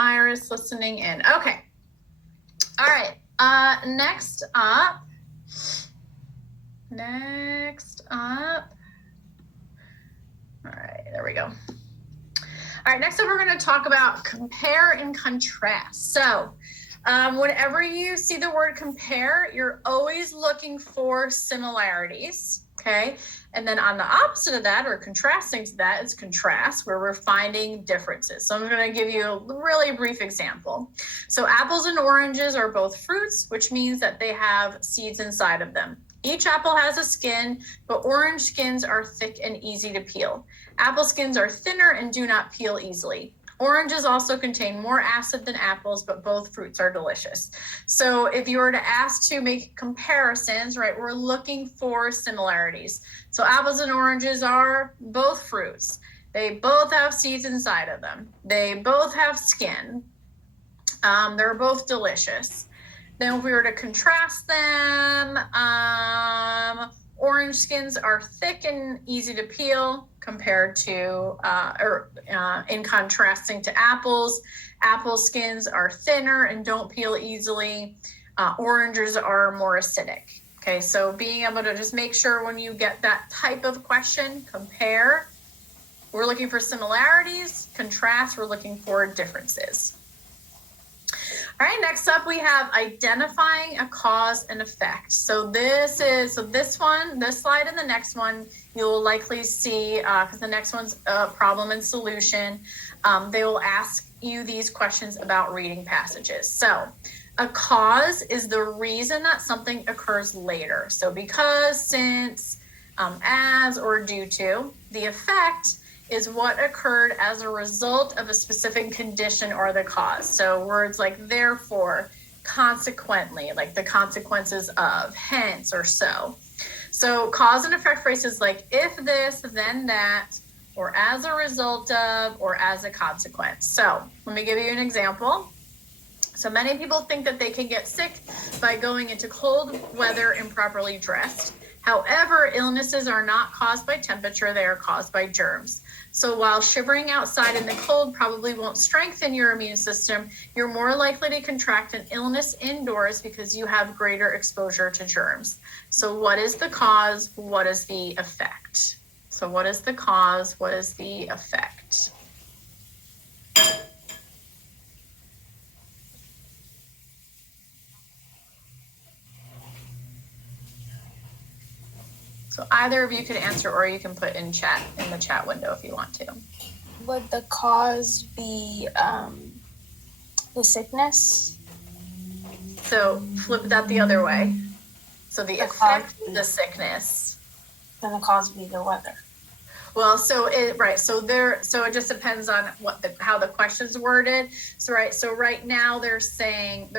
Iris listening in. Okay. All right. Next up. All right, there we go. All right, next up we're going to talk about compare and contrast. So whenever you see the word compare, you're always looking for similarities, okay? And then on the opposite of that, or contrasting to that, is contrast, where we're finding differences. So I'm going to give you a really brief example. So apples and oranges are both fruits, which means that they have seeds inside of them. Each apple has a skin, but orange skins are thick and easy to peel. Apple skins are thinner and do not peel easily. Oranges also contain more acid than apples, but both fruits are delicious. So if you were to ask to make comparisons, right, we're looking for similarities. So apples and oranges are both fruits. They both have seeds inside of them. They both have skin. They're both delicious. Then if we were to contrast them, orange skins are thick and easy to peel compared to, in contrasting to apples. Apple skins are thinner and don't peel easily. Oranges are more acidic. Okay, so being able to just make sure when you get that type of question, compare, we're looking for similarities, contrast, we're looking for differences. All right, next up we have identifying a cause and effect. So this slide and the next one, you'll likely see, because the next one's a problem and solution. They will ask you these questions about reading passages. So a cause is the reason that something occurs later. So because, since, as, or due to. The effect is what occurred as a result of a specific condition or the cause. So words like therefore, consequently, like the consequences of, hence, or so. So cause and effect phrases like if this, then that, or as a result of, or as a consequence. So let me give you an example. So many people think that they can get sick by going into cold weather improperly dressed. However, illnesses are not caused by temperature, they are caused by germs. So while shivering outside in the cold probably won't strengthen your immune system, you're more likely to contract an illness indoors because you have greater exposure to germs. So what is the cause? What is the effect? So what is the cause? What is the effect? So either of you could answer, or you can put in the chat window if you want to. Would the cause be the sickness? So flip that the other way. So the effect is the sickness. Then the cause would be the weather. Well, so it just depends on how the question's worded. So right now they're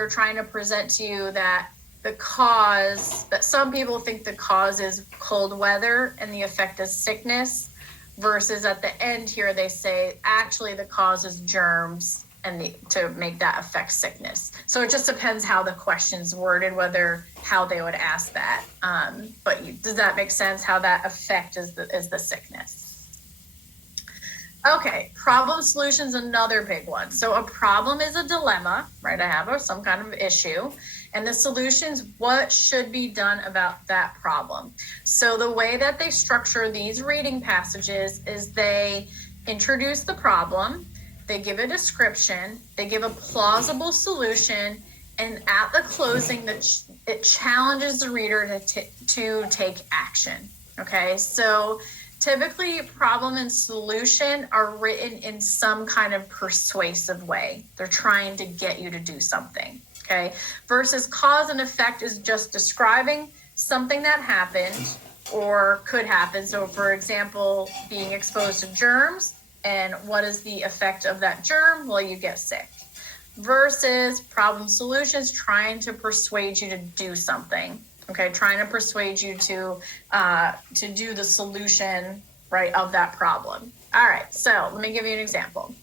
trying to present to you that the cause, that some people think the cause is cold weather and the effect is sickness, versus at the end here they say actually the cause is germs and to make that affect sickness. So it just depends how the question's worded, how they would ask that. But does that make sense? How that effect is the sickness? Okay, problem solution's another big one. So a problem is a dilemma, right? I have some kind of issue, and the solution's what should be done about that problem. So the way that they structure these reading passages is they introduce the problem, they give a description, they give a plausible solution, and at the closing, it challenges the reader to take action. Okay, so typically problem and solution are written in some kind of persuasive way. They're trying to get you to do something, okay? Versus cause and effect is just describing something that happened or could happen. So for example, being exposed to germs, and what is the effect of that germ? Well, you get sick. Versus problem solutions, trying to persuade you to do something. Okay, trying to persuade you to do the solution, right, of that problem. All right, so let me give you an example.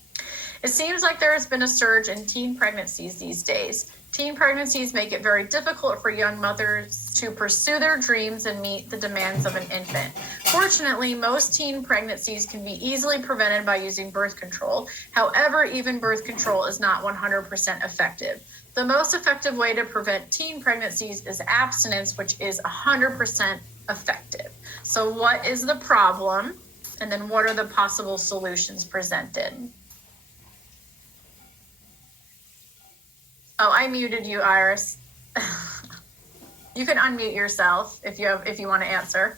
It seems like there has been a surge in teen pregnancies these days. Teen pregnancies make it very difficult for young mothers to pursue their dreams and meet the demands of an infant. Fortunately, most teen pregnancies can be easily prevented by using birth control. However, even birth control is not 100% effective. The most effective way to prevent teen pregnancies is abstinence, which is 100% effective. So what is the problem? And then what are the possible solutions presented? Oh, I muted you, Iris. You can unmute yourself if you want to answer.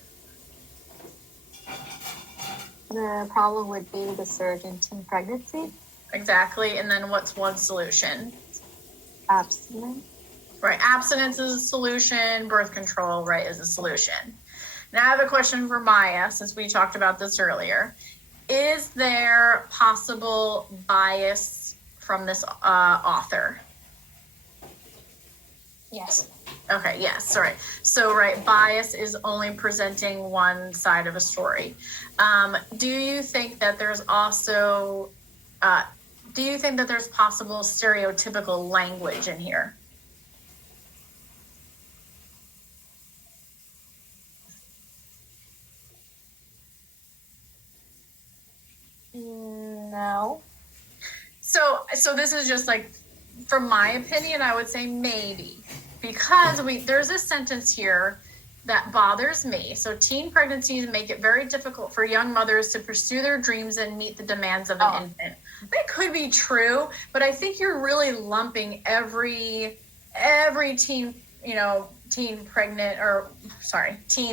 The problem would be the surge in teen pregnancy. Exactly. And then what's one solution? Abstinence. Right. Abstinence is a solution. Birth control, right, is a solution. Now I have a question for Maya, since we talked about this earlier. Is there possible bias from this author? Yes. Okay, yes, sorry. So, right, bias is only presenting one side of a story. Do you think that there's also, do you think that there's possible stereotypical language in here? No. So this is just like, from my opinion, I would say maybe, because there's a sentence here that bothers me. So teen pregnancies make it very difficult for young mothers to pursue their dreams and meet the demands of an infant. That could be true, but I think you're really lumping every teen, teen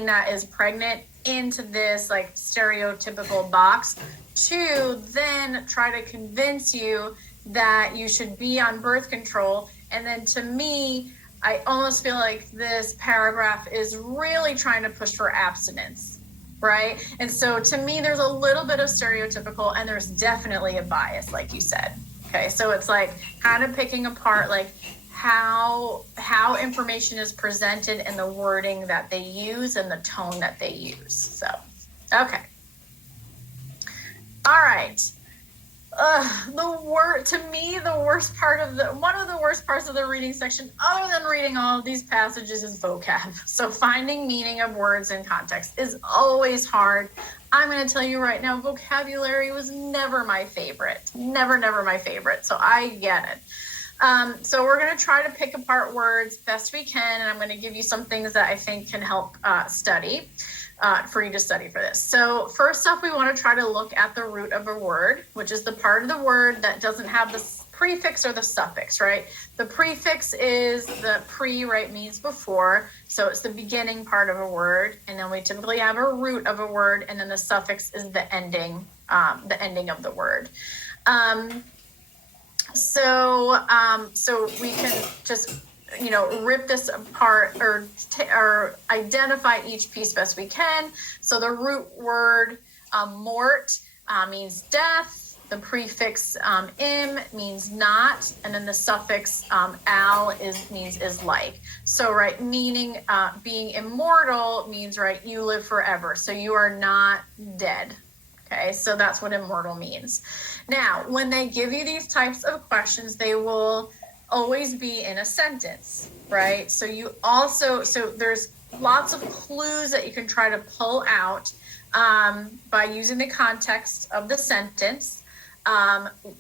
that is pregnant into this like stereotypical box to then try to convince you that you should be on birth control. And then to me, I almost feel like this paragraph is really trying to push for abstinence, right? And so to me, there's a little bit of stereotypical and there's definitely a bias, like you said. Okay, so it's like kind of picking apart like how information is presented and the wording that they use and the tone that they use. So, okay. All right. One of the worst parts of the reading section, other than reading all of these passages, is vocab. So finding meaning of words in context is always hard. I'm going to tell you right now, vocabulary was never my favorite. Never my favorite. So I get it. So we're going to try to pick apart words best we can, and I'm going to give you some things that I think can help study. For you to study for this. So first up, we want to try to look at the root of a word, which is the part of the word that doesn't have the prefix or the suffix, right? The prefix is the pre, right, means before. So it's the beginning part of a word. And then we typically have a root of a word. And then the suffix is the ending of the word. So we can just rip this apart or identify each piece best we can. So the root word mort means death. The prefix im means not, and then the suffix al means is like. So right, meaning being immortal means right, you live forever. So you are not dead. Okay, so that's what immortal means. Now, when they give you these types of questions, they will always be in a sentence, right? So there's lots of clues that you can try to pull out by using the context of the sentence,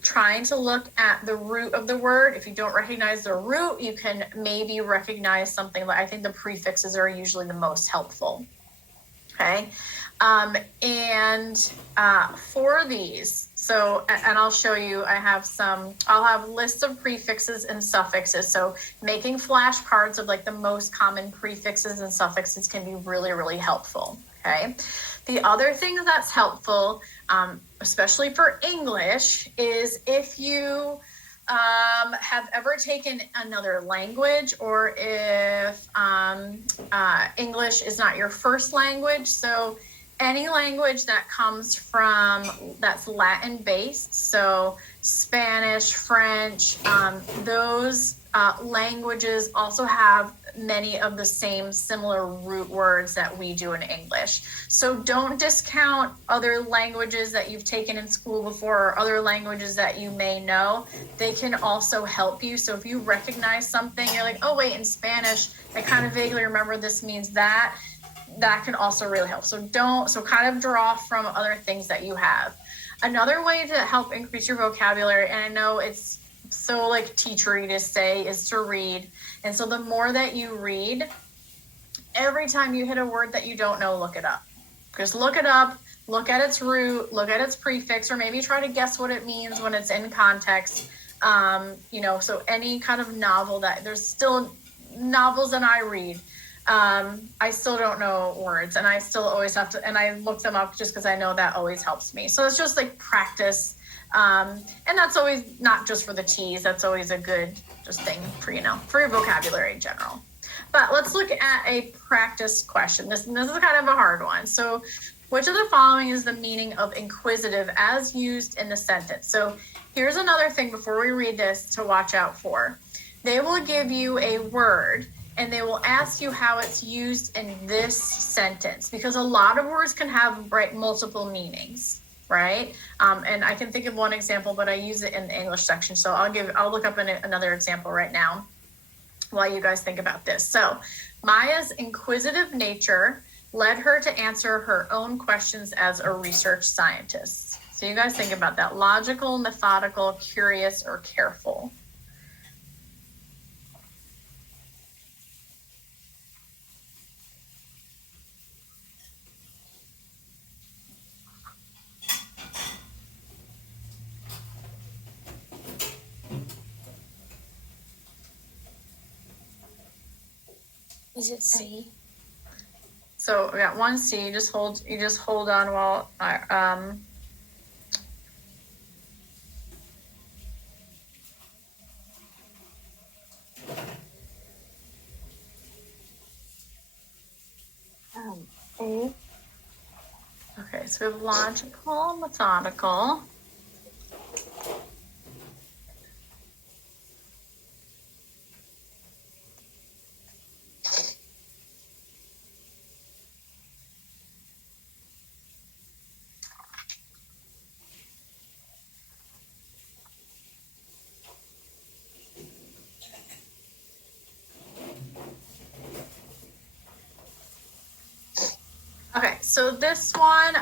trying to look at the root of the word. If you don't recognize the root, you can maybe recognize something like, I think the prefixes are usually the most helpful. Okay. For these, and I'll show you, I'll have lists of prefixes and suffixes. So making flashcards of like the most common prefixes and suffixes can be really, really helpful. Okay. The other thing that's helpful, especially for English, is if you have ever taken another language, or if English is not your first language. So any language that comes from, that's Latin based. So Spanish, French, those languages also have many of the same similar root words that we do in English. So don't discount other languages that you've taken in school before or other languages that you may know. They can also help you. So if you recognize something, you're like, oh wait, in Spanish, I kind of vaguely remember this means that. That can also really help. So kind of draw from other things that you have. Another way to help increase your vocabulary, and I know it's so like teachery to say, is to read. And so the more that you read, every time you hit a word that you don't know, look it up. Just look it up, look at its root, look at its prefix, or maybe try to guess what it means when it's in context. So any kind of novel there's still novels that I read. I still don't know words, and I still always have to, and I look them up just because I know that always helps me. So it's just like practice. And that's always not just for the T's. That's always a good just thing for your vocabulary in general. But let's look at a practice question. This is kind of a hard one. So which of the following is the meaning of inquisitive as used in the sentence? So here's another thing before we read this to watch out for. They will give you a word and they will ask you how it's used in this sentence, because a lot of words can have multiple meanings, right? And I can think of one example, but I use it in the English section. So I'll look up another example right now while you guys think about this. So Maya's inquisitive nature led her to answer her own questions as a research scientist. So you guys think about that. Logical, methodical, curious, or careful. Is it C? So we got one C. You just hold on while I A. Okay, so we have logical, methodical. Okay, so this one,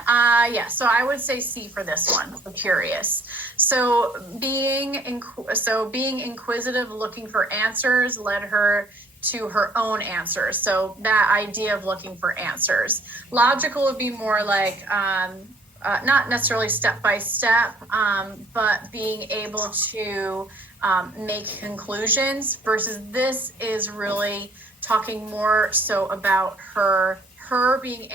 so I would say C for this one, so curious. So being inquisitive, looking for answers, led her to her own answers. So that idea of looking for answers. Logical would be more like, not necessarily step by step, but being able to make conclusions, versus this is really talking more so about her being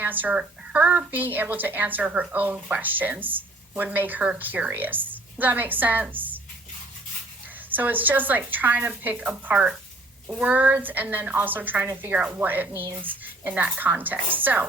able to answer her own questions would make her curious. Does that make sense? So it's just like trying to pick apart words and then also trying to figure out what it means in that context. So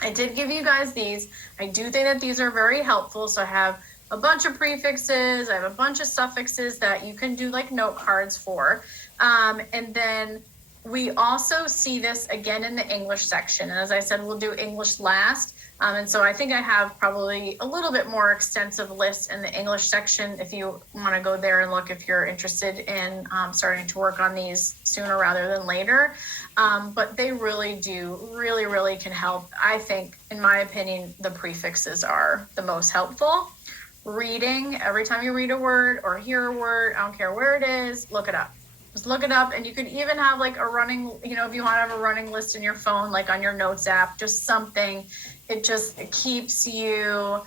I did give you guys these. I do think that these are very helpful. So I have a bunch of prefixes. I have a bunch of suffixes that you can do like note cards for. And then we also see this again in the English section. And as I said, we'll do English last. And so I think I have probably a little bit more extensive list in the English section if you want to go there and look, if you're interested in starting to work on these sooner rather than later. But they really can help. I think, in my opinion, the prefixes are the most helpful. Reading, every time you read a word or hear a word, I don't care where it is, look it up. Just look it up, and you could even have like a running, if you want to have a running list in your phone, like on your notes app, just something. It keeps you,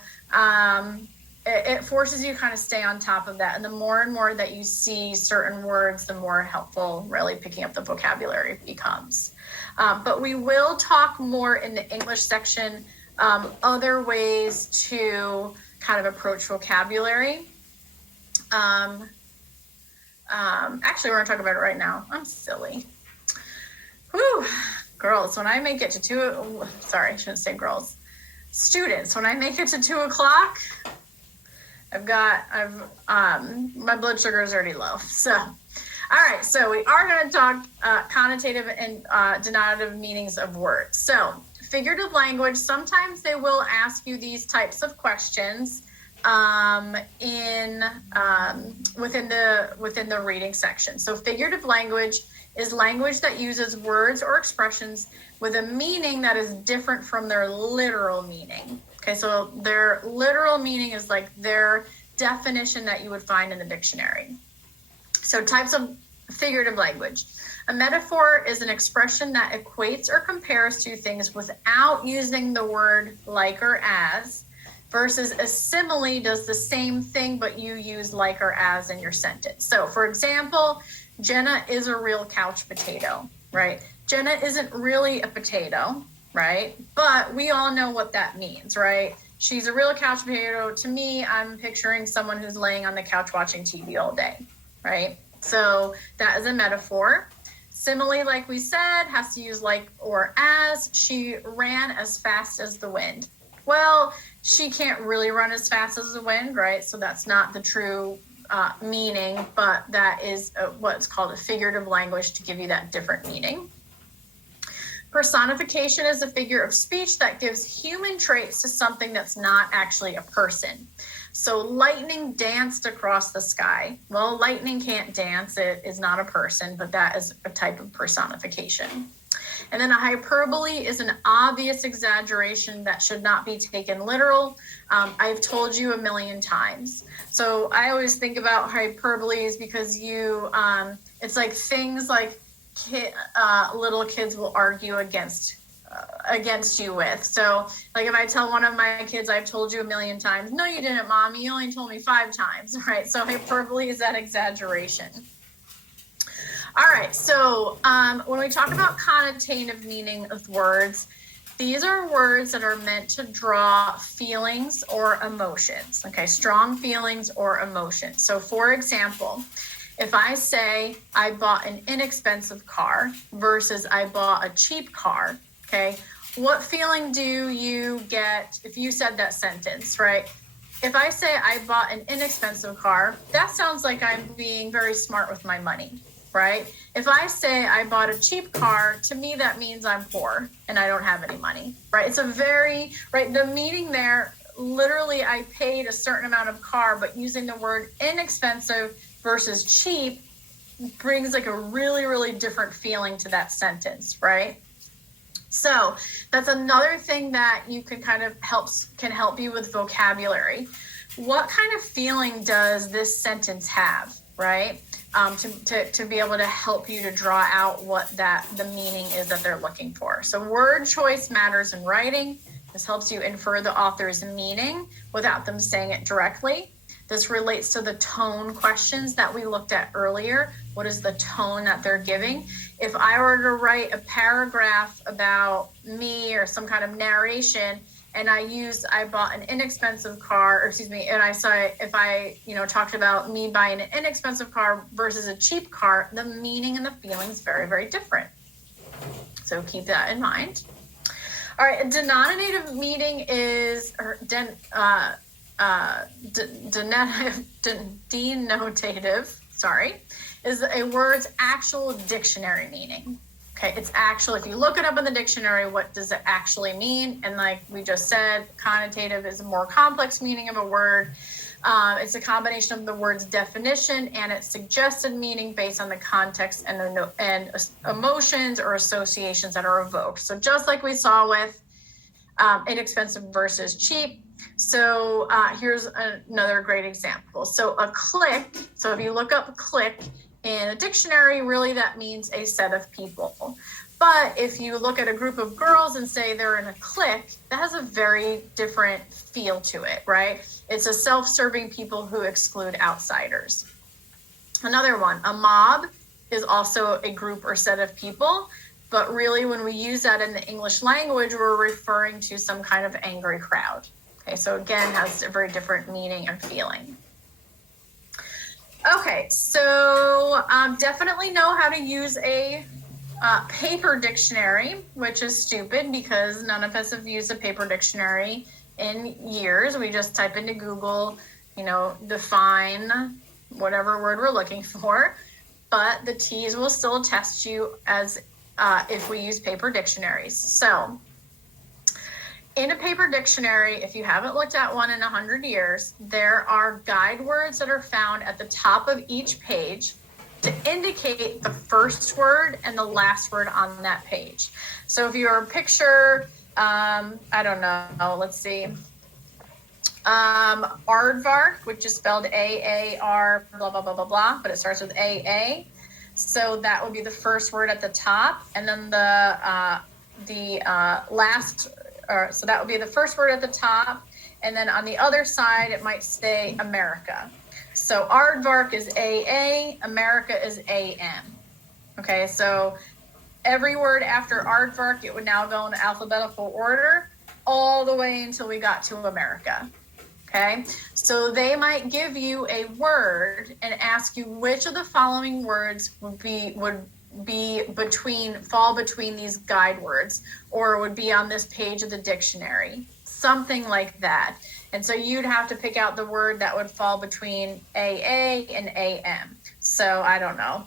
it forces you to kind of stay on top of that. And the more and more that you see certain words, the more helpful really picking up the vocabulary becomes. But we will talk more in the English section, other ways to kind of approach vocabulary. Actually, we're gonna talk about it right now. I'm silly. Whew, girls, when I make it to sorry, I shouldn't say girls. Students, when I make it to 2:00, My blood sugar is already low. So, all right. So we are going to talk connotative and denotative meanings of words. So figurative language, sometimes they will ask you these types of questions within the reading section. So figurative language is language that uses words or expressions with a meaning that is different from their literal meaning. Okay, so their literal meaning is like their definition that you would find in the dictionary. So types of figurative language. A metaphor is an expression that equates or compares two things without using the word like or as, versus a simile does the same thing, but you use like or as in your sentence. So for example, Jenna is a real couch potato, right? Jenna isn't really a potato, right? But we all know what that means, right? She's a real couch potato. To me, I'm picturing someone who's laying on the couch watching TV all day, right? So that is a metaphor. Simile, like we said, has to use like or as. She ran as fast as the wind. Well, she can't really run as fast as the wind, right? So that's not the true meaning, but that is what's called a figurative language to give you that different meaning. Personification is a figure of speech that gives human traits to something that's not actually a person. So lightning danced across the sky. Well, lightning can't dance. It is not a person, but that is a type of personification. And then a hyperbole is an obvious exaggeration that should not be taken literal. I've told you a million times. So I always think about hyperboles because it's like things like little kids will argue against you with. So like if I tell one of my kids, I've told you a million times, no, you didn't, Mommy, you only told me 5 times, right? So hyperbole is that exaggeration. All right, so when we talk about connotative meaning of words, these are words that are meant to draw feelings or emotions, okay? Strong feelings or emotions. So for example, if I say I bought an inexpensive car versus I bought a cheap car, okay? What feeling do you get if you said that sentence, right? If I say I bought an inexpensive car, that sounds like I'm being very smart with my money, right? If I say I bought a cheap car, to me that means I'm poor and I don't have any money, right? It's the meaning there, literally I paid a certain amount of car, but using the word inexpensive versus cheap brings like a really, really different feeling to that sentence, right? So that's another thing that you can can help you with vocabulary. What kind of feeling does this sentence have, right? To be able to help you to draw out what the meaning is that they're looking for. So word choice matters in writing. This helps you infer the author's meaning without them saying it directly. This relates to the tone questions that we looked at earlier. What is the tone that they're giving? If I were to write a paragraph about me or some kind of narration, and I bought an inexpensive car, and if I talked about me buying an inexpensive car versus a cheap car, the meaning and the feeling is very, very different. So keep that in mind. All right, a denotative meaning is, denotative, is a word's actual dictionary meaning. Okay, it's actual. If you look it up in the dictionary, what does it actually mean? And like we just said, connotative is a more complex meaning of a word. It's a combination of the word's definition and its suggested meaning based on the context and emotions or associations that are evoked. So just like we saw with inexpensive versus cheap. So here's another great example. So a clique, so if you look up clique in a dictionary, really that means a set of people. But if you look at a group of girls and say they're in a clique, that has a very different feel to it, right? It's a self-serving people who exclude outsiders. Another one, a mob is also a group or set of people, but really when we use that in the English language, we're referring to some kind of angry crowd. Okay, so again, has a very different meaning and feeling. Okay, so definitely know how to use a paper dictionary, which is stupid because none of us have used a paper dictionary in years. We just type into Google define whatever word we're looking for, but the T's will still test you as if we use paper dictionaries. So in a paper dictionary, if you haven't looked at one in 100 years, there are guide words that are found at the top of each page to indicate the first word and the last word on that page. So if you're picture, I don't know, let's see, aardvark, which is spelled A-A-R, blah, blah, blah, blah, blah, but it starts with A-A. So that would be the first word at the top, and then so that would be the first word at the top, and then on the other side it might say America. So aardvark is AA, America is AM. Okay, so every word after aardvark, it would now go in alphabetical order all the way until we got to America. Okay, so they might give you a word and ask you which of the following words would fall between these guide words, or would be on this page of the dictionary, something like that. And so you'd have to pick out the word that would fall between AA and AM. So I don't know.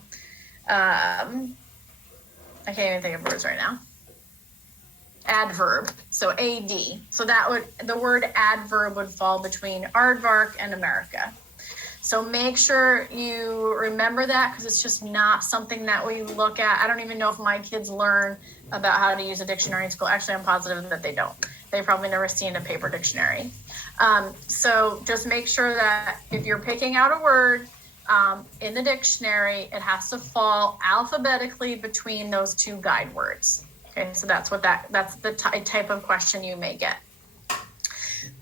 I can't even think of words right now. Adverb, so AD. So the word adverb would fall between aardvark and America. So make sure you remember that, because it's just not something that we look at. I don't even know if my kids learn about how to use a dictionary in school. Actually, I'm positive that they don't. They probably never seen a paper dictionary. So just make sure that if you're picking out a word in the dictionary, it has to fall alphabetically between those two guide words. Okay, so that's the type of question you may get.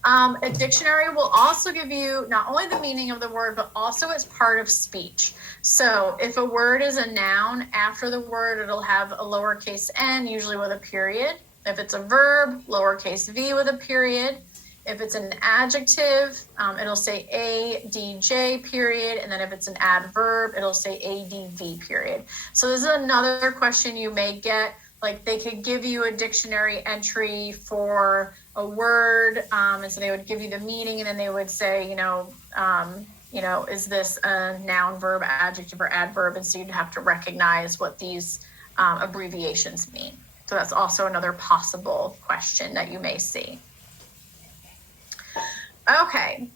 A dictionary will also give you not only the meaning of the word, but also it's part of speech. So if a word is a noun, after the word, it'll have a lowercase n, usually with a period. If it's a verb, lowercase v with a period. If it's an adjective, it'll say ADJ period. And then if it's an adverb, it'll say ADV period. So this is another question you may get. Like they could give you a dictionary entry for a word, and so they would give you the meaning, and then they would say, is this a noun, verb, adjective, or adverb? And so you'd have to recognize what these abbreviations mean. So that's also another possible question that you may see. Okay.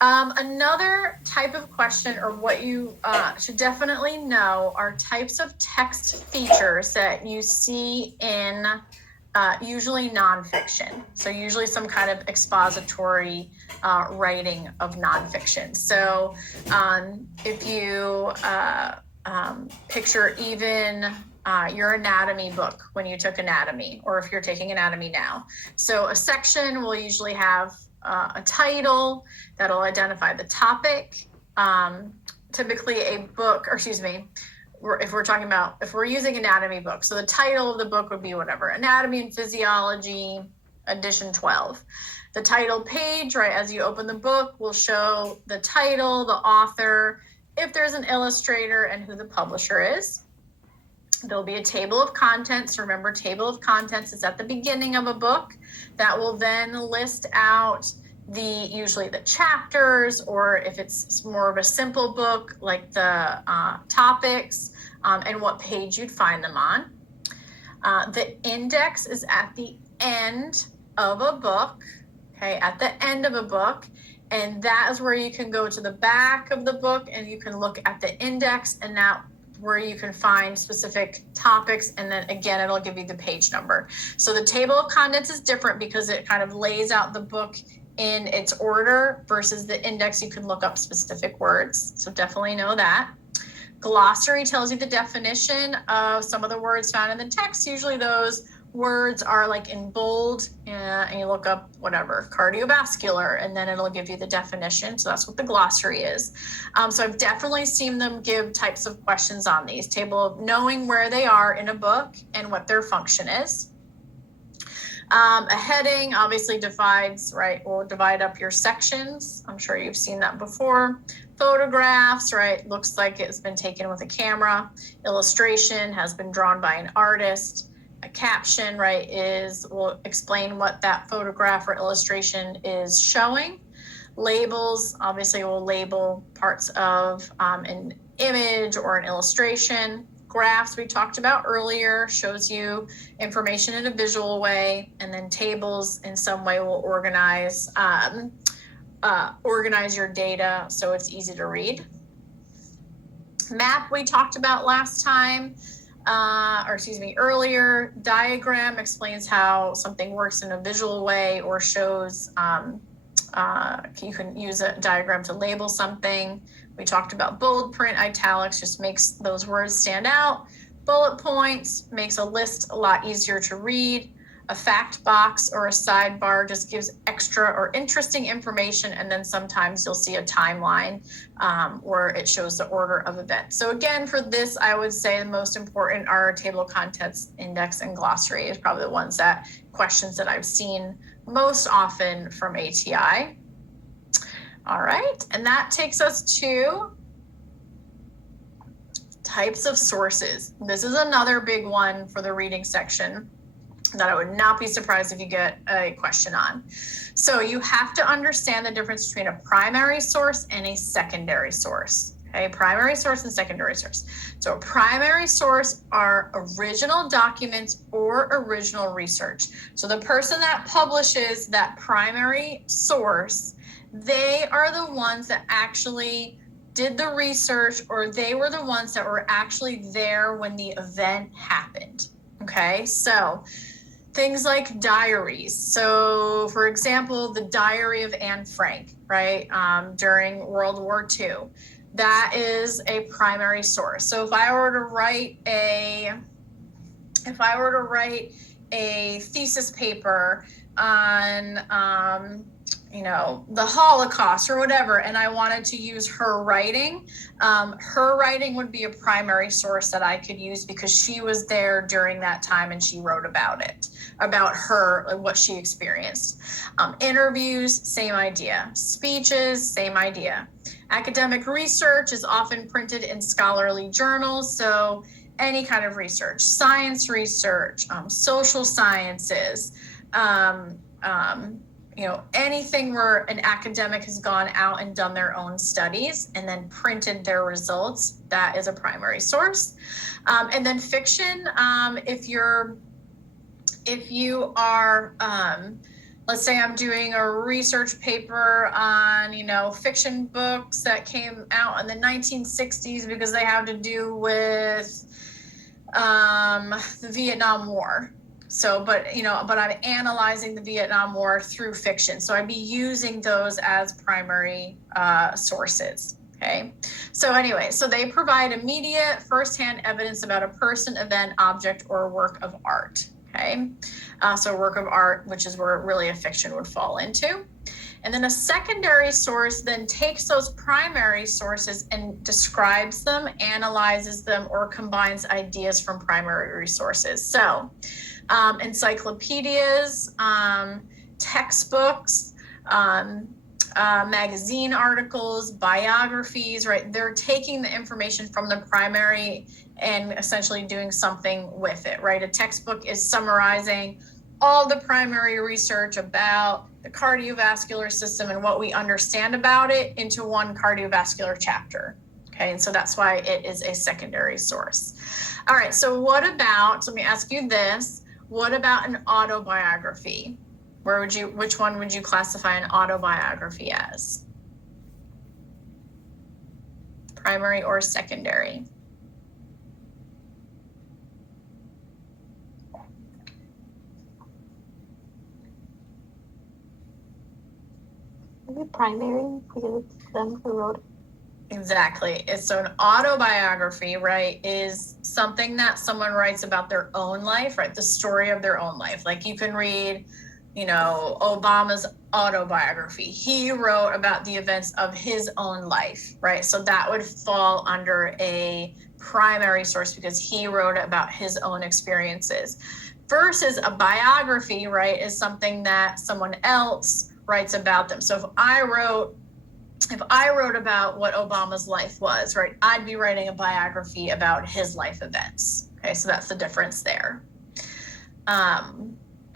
Another type of question, or what you should definitely know, are types of text features that you see in usually nonfiction. So usually some kind of expository writing of nonfiction. So if you picture even your anatomy book when you took anatomy, or if you're taking anatomy now. So a section will usually have a title that'll identify the topic. Typically a book, or excuse me, if we're using anatomy book, so the title of the book would be whatever, Anatomy and Physiology, edition 12. The title page, right, as you open the book, will show the title, the author, if there's an illustrator, and who the publisher is. There'll be a table of contents. Remember, table of contents is at the beginning of a book. That will then list out usually the chapters, or if it's more of a simple book, like the topics and what page you'd find them on. The index is at the end of a book, okay, at the end of a book. And that is where you can go to the back of the book and you can look at the index, and that where you can find specific topics, and then again it'll give you the page number. So the table of contents is different because it kind of lays out the book in its order, versus the index you can look up specific words. So definitely know that. Glossary tells you the definition of some of the words found in the text. Usually those words are like in bold, and you look up whatever, cardiovascular, and then it'll give you the definition. So that's what the glossary is. So I've definitely seen them give types of questions on these. Table of knowing where they are in a book and what their function is. A heading obviously divides, right, will divide up your sections. I'm sure you've seen that before. Photographs, right, looks like it's been taken with a camera. Illustration has been drawn by an artist. A caption, right, will explain what that photograph or illustration is showing. Labels, obviously will label parts of an image or an illustration. Graphs we talked about earlier shows you information in a visual way, and then tables in some way will organize your data so it's easy to read. Map we talked about last time, earlier. Diagram explains how something works in a visual way or shows, you can use a diagram to label something. We talked about bold print, italics, just makes those words stand out. Bullet points makes a list a lot easier to read. A fact box or a sidebar just gives extra or interesting information, and then sometimes you'll see a timeline where it shows the order of events. So again, for this, I would say the most important are table of contents, index, and glossary is probably the questions that I've seen most often from ATI. All right, and that takes us to types of sources. This is another big one for the reading section that I would not be surprised if you get a question on. So you have to understand the difference between a primary source and a secondary source. Okay, primary source and secondary source. So a primary source are original documents or original research. So the person that publishes that primary source, they are the ones that actually did the research, or they were the ones that were actually there when the event happened. Okay, so things like diaries. So for example, the diary of Anne Frank, right, during World War II, that is a primary source. So if I were to write a thesis paper on the Holocaust or whatever, and I wanted to use her writing would be a primary source that I could use because she was there during that time and she wrote about it, about her, what she experienced. Interviews, same idea. Speeches, same idea. Academic research is often printed in scholarly journals, so any kind of research, science research, social sciences, anything where an academic has gone out and done their own studies and then printed their results, that is a primary source. And then fiction, if you are, let's say I'm doing a research paper on, fiction books that came out in the 1960s because they have to do with the Vietnam War. So, but I'm analyzing the Vietnam War through fiction. So I'd be using those as primary sources. Okay. So anyway, so they provide immediate firsthand evidence about a person, event, object, or work of art. Okay. So work of art, which is where really a fiction would fall into. And then a secondary source then takes those primary sources and describes them, analyzes them, or combines ideas from primary resources. So encyclopedias, textbooks, magazine articles, biographies, right? They're taking the information from the primary and essentially doing something with it, right? A textbook is summarizing all the primary research about the cardiovascular system and what we understand about it into one cardiovascular chapter. Okay, and so that's why it is a secondary source. All right, so what about, let me ask you this, what about an autobiography? Which one would you classify an autobiography as? Primary or secondary? Maybe primary because it's them who wrote it. Exactly. So an autobiography, right, is something that someone writes about their own life, right? The story of their own life. Like you can read, Obama's autobiography. He wrote about the events of his own life, right? So that would fall under a primary source because he wrote about his own experiences. Versus a biography, right, is something that someone else writes about them. So if I wrote about what Obama's life was, right, I'd be writing a biography about his life events. Okay, so that's the difference there.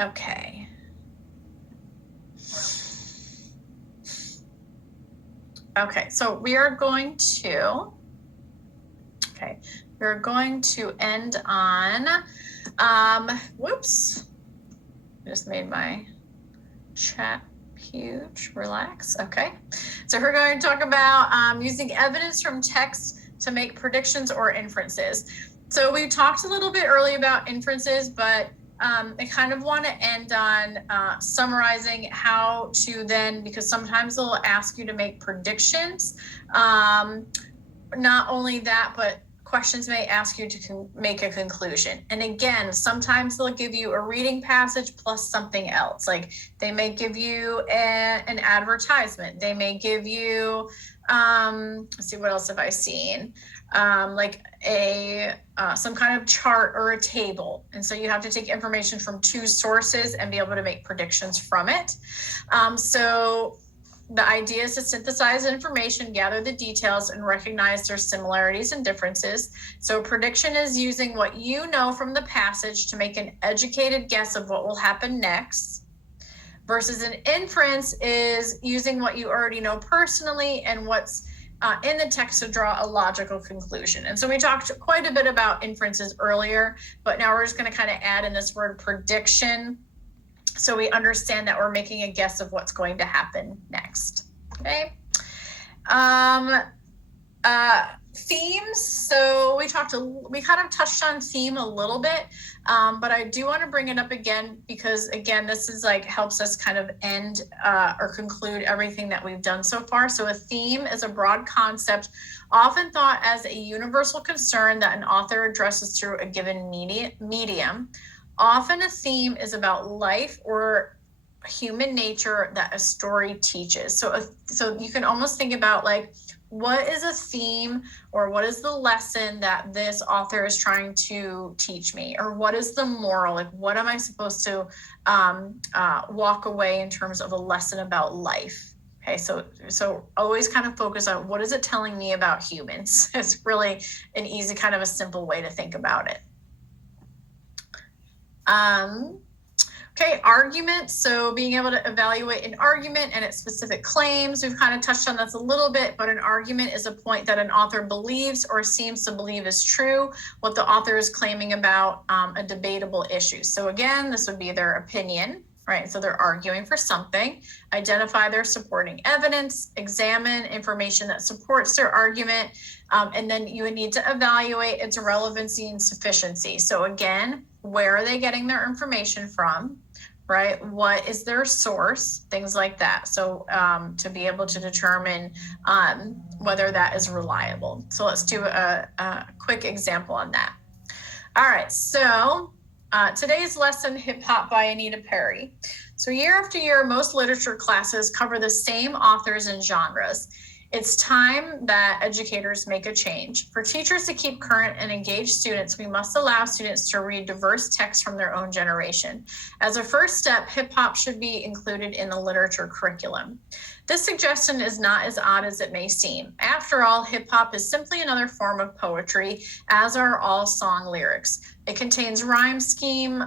Okay. Okay, so we're going to end on, whoops, just made my chat huge. Relax. Okay, so we're going to talk about using evidence from text to make predictions or inferences. So we talked a little bit earlier about inferences, but I kind of want to end on summarizing how to then, because sometimes they'll ask you to make predictions. Not only that, but questions may ask you to make a conclusion. And again, sometimes they'll give you a reading passage plus something else. Like they may give you an advertisement. They may give you, let's see, what else have I seen? Like some kind of chart or a table. And so you have to take information from two sources and be able to make predictions from it. So the idea is to synthesize information, gather the details, and recognize their similarities and differences. So prediction is using what you know from the passage to make an educated guess of what will happen next, versus an inference is using what you already know personally and what's in the text to draw a logical conclusion. And so we talked quite a bit about inferences earlier, but now we're just going to kind of add in this word prediction, so we understand that we're making a guess of what's going to happen next. Okay. Themes. So we kind of touched on theme a little bit, but I do want to bring it up again because again, this is like helps us kind of end or conclude everything that we've done so far. So a theme is a broad concept, often thought as a universal concern that an author addresses through a given medium. Often a theme is about life or human nature that a story teaches. So you can almost think about like, what is a theme or what is the lesson that this author is trying to teach me? Or what is the moral? Like, what am I supposed to walk away in terms of a lesson about life? Okay, so always kind of focus on what is it telling me about humans? It's really an easy kind of a simple way to think about it. Okay, argument. So being able to evaluate an argument and its specific claims. We've kind of touched on this a little bit, but an argument is a point that an author believes or seems to believe is true, what the author is claiming about a debatable issue. So again, this would be their opinion, right? So they're arguing for something. Identify their supporting evidence, examine information that supports their argument, and then you would need to evaluate its relevancy and sufficiency. So again, where are they getting their information from, right? What is their source? Things like that. So to be able to determine whether that is reliable. So let's do a quick example on that. All right, so today's lesson, Hip Hop by Anita Perry. So year after year, most literature classes cover the same authors and genres. It's time that educators make a change. For teachers to keep current and engage students, we must allow students to read diverse texts from their own generation. As a first step, hip hop should be included in the literature curriculum. This suggestion is not as odd as it may seem. After all, hip hop is simply another form of poetry, as are all song lyrics. It contains rhyme scheme,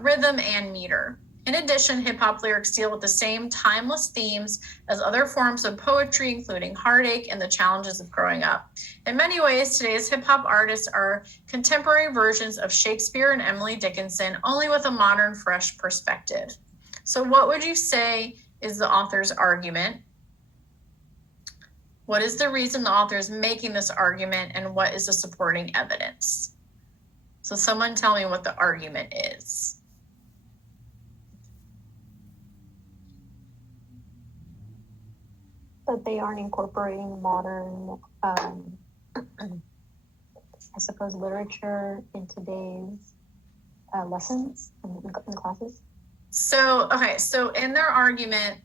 rhythm, and meter. In addition, hip hop lyrics deal with the same timeless themes as other forms of poetry, including heartache and the challenges of growing up. In many ways, today's hip hop artists are contemporary versions of Shakespeare and Emily Dickinson, only with a modern, fresh perspective. So what would you say is the author's argument? What is the reason the author is making this argument, and what is the supporting evidence? So someone tell me what the argument is. But they aren't incorporating modern, I suppose, literature in today's lessons in classes. So, okay, so in their argument,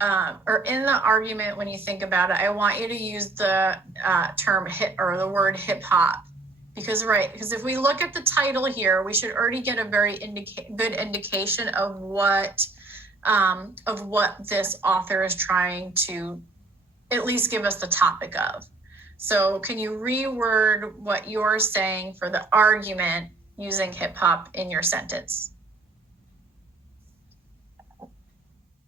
when you think about it, I want you to use the term hip or the word hip hop, because if we look at the title here, we should already get a very good indication of what this author is trying to at least give us the topic of. So can you reword what you're saying for the argument using hip hop in your sentence?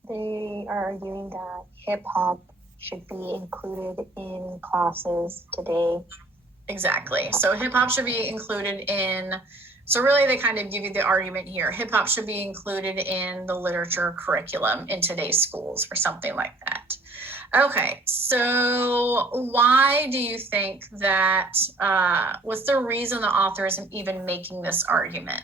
They are arguing that hip hop should be included in classes today. Exactly. So hip hop should be included so really they kind of give you the argument here. Hip hop should be included in the literature curriculum in today's schools or something like that. Okay, so why do you think that, what's the reason the author is even making this argument?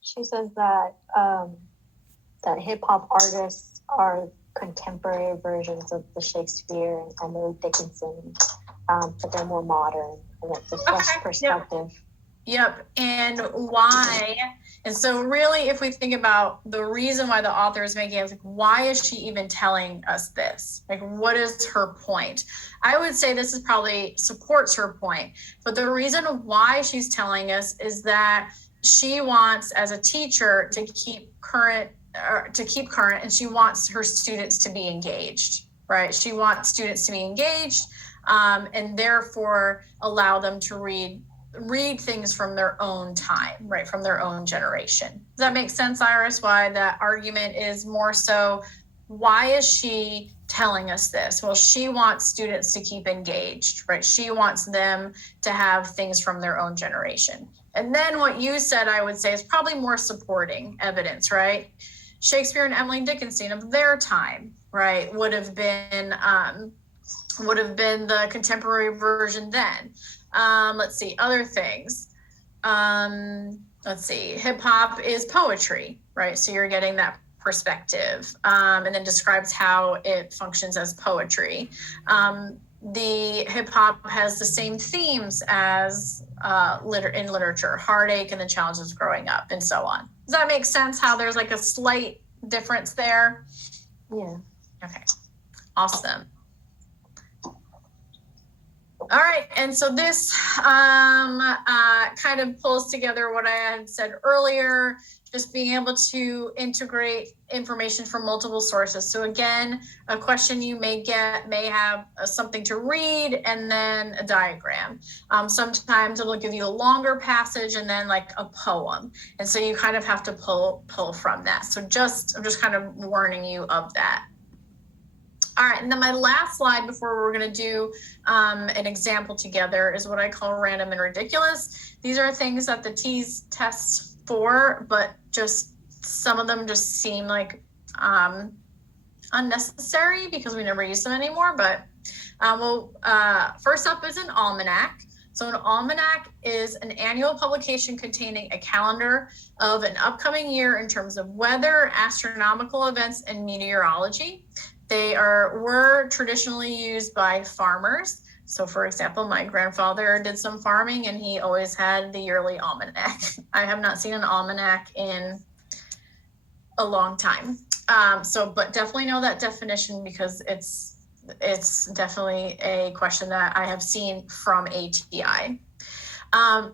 She says that that hip hop artists are contemporary versions of the Shakespeare and Emily Dickinson, but they're more modern and it's a fresh perspective. Yep. And why? And so really, if we think about the reason why the author is making it, like, why is she even telling us this? Like, what is her point? I would say this is probably supports her point. But the reason why she's telling us is that she wants, as a teacher, to keep current, and she wants her students to be engaged, right? She wants students to be engaged, and therefore allow them to read things from their own time, right? From their own generation. Does that make sense, Iris? Why that argument is more so, why is she telling us this? Well, she wants students to keep engaged, right? She wants them to have things from their own generation. And then what you said, I would say, is probably more supporting evidence, right? Shakespeare and Emily Dickinson of their time, right, would have been the contemporary version then. Let's see, other things. Let's see, hip hop is poetry, right? So you're getting that perspective, and then describes how it functions as poetry. The hip hop has the same themes as in literature, heartache and the challenges of growing up and so on. Does that make sense? How there's like a slight difference there? Yeah. Okay, awesome. All right, and so this kind of pulls together what I had said earlier, just being able to integrate information from multiple sources. So again, a question you may get may have something to read and then a diagram. Sometimes it'll give you a longer passage and then like a poem. And so you kind of have to pull from that. So I'm just kind of warning you of that. All right, and then my last slide before we're going to do an example together is what I call random and ridiculous. These are things that the TEAS tests for, but just some of them just seem like unnecessary because we never use them anymore. But first up is an almanac. So an almanac is an annual publication containing a calendar of an upcoming year in terms of weather, astronomical events, and meteorology. They were traditionally used by farmers. So for example, my grandfather did some farming and he always had the yearly almanac. I have not seen an almanac in a long time. But definitely know that definition because it's definitely a question that I have seen from ATI.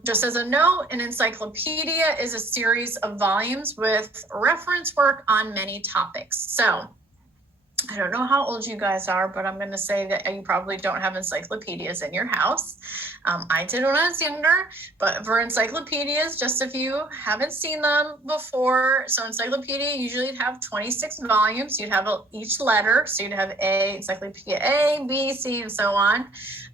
Just as a note, an encyclopedia is a series of volumes with reference work on many topics. So I don't know how old you guys are, but I'm going to say that you probably don't have encyclopedias in your house. I did when I was younger, but for encyclopedias, just if you haven't seen them before, so encyclopedia usually you'd have 26 volumes. You'd have each letter, so you'd have encyclopedia A, B, C, and so on.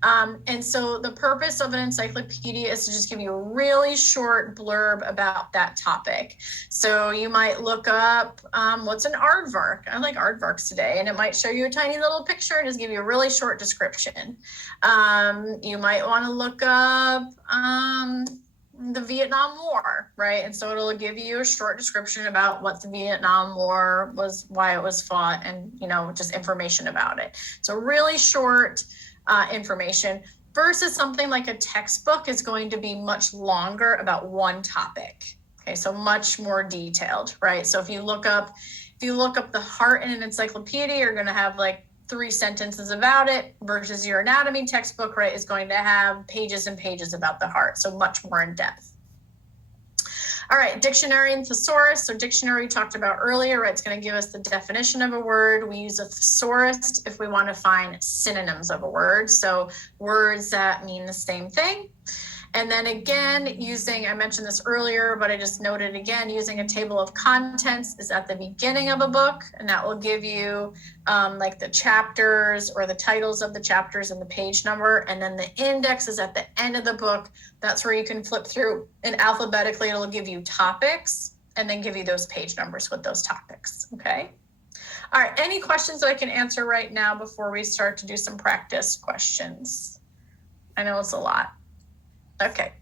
And so the purpose of an encyclopedia is to just give you a really short blurb about that topic. So you might look up what's an aardvark. I like aardvarks today, and it might show you a tiny little picture and just give you a really short description. You might want to look up the Vietnam War, right? And so it'll give you a short description about what the Vietnam War was, why it was fought, and just information about it. So really short information versus something like a textbook is going to be much longer about one topic. Okay, so much more detailed, right? So if you look up the heart in an encyclopedia, you're going to have like 3 sentences about it versus your anatomy textbook, right, is going to have pages and pages about the heart. So much more in depth. All right, dictionary and thesaurus. So dictionary we talked about earlier, right? It's going to give us the definition of a word. We use a thesaurus if we want to find synonyms of a word. So words that mean the same thing. And then again, I mentioned this earlier, but I just noted again, using a table of contents is at the beginning of a book, and that will give you like the chapters or the titles of the chapters and the page number. And then the index is at the end of the book. That's where you can flip through, and alphabetically it'll give you topics and then give you those page numbers with those topics, okay? All right, any questions that I can answer right now before we start to do some practice questions? I know it's a lot. Okay.